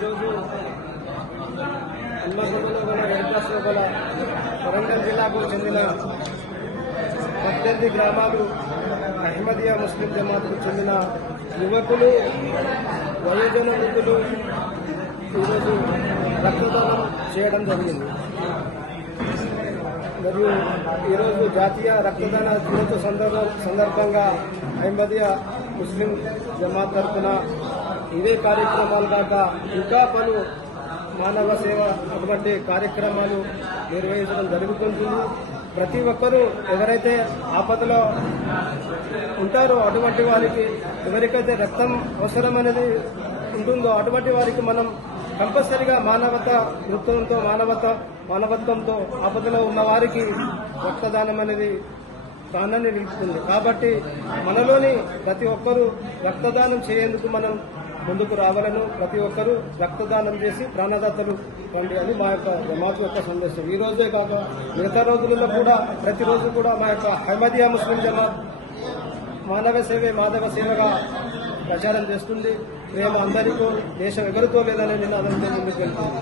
ఈరోజు హన్మకొండలో గల రెడ్డిలో గల వరంగల్ జిల్లాకు చెందిన 18 గ్రామాలు అహ్మదియా ముస్లిం జమాత్కు చెందిన యువకులు వయోజన వృద్ధులు ఈరోజు రక్తదానం చేయడం జరిగింది. మరియు ఈరోజు జాతీయ రక్తదాన దినోత్సవ సందర్భంగా అహ్మదియా ముస్లిం జమాత్ తరఫున ఇవే కార్యక్రమాలు కాక ఇంకా పలు మానవ సేవ అటువంటి కార్యక్రమాలు నిర్వహించడం జరుగుతుంది. ప్రతి ఒక్కరూ ఎవరైతే ఆపదలో ఉంటారో అటువంటి వారికి ఎవరికైతే రక్తం అవసరం అనేది ఉంటుందో అటువంటి వారికి మనం కంపల్సరిగా మానవత వృత్తంతో మానవత్వంతో ఆపదలో ఉన్న వారికి రక్తదానం అనేది ప్రాణాన్ని నిలుపుతుంది. కాబట్టి మనలోని ప్రతి ఒక్కరూ రక్తదానం చేయేందుకు మనం ముందుకు రావాలను, ప్రతి ఒక్కరూ రక్తదానం చేసి ప్రాణదాతలు రండి అని మా యొక్క జమాత్ యొక్క సందేశం. ఈ రోజే కాక మిగతా రోజులలో కూడా ప్రతిరోజు కూడా మా యొక్క అహ్మదియా ముస్లిం జమాత్ మానవ సేవే మాధవ సేవగా ప్రచారం చేస్తుంది. ప్రేమ అందరికీ, దేశం ఎవరితో లేదనే నినాదంతో ముందుకు వెళ్తుంది.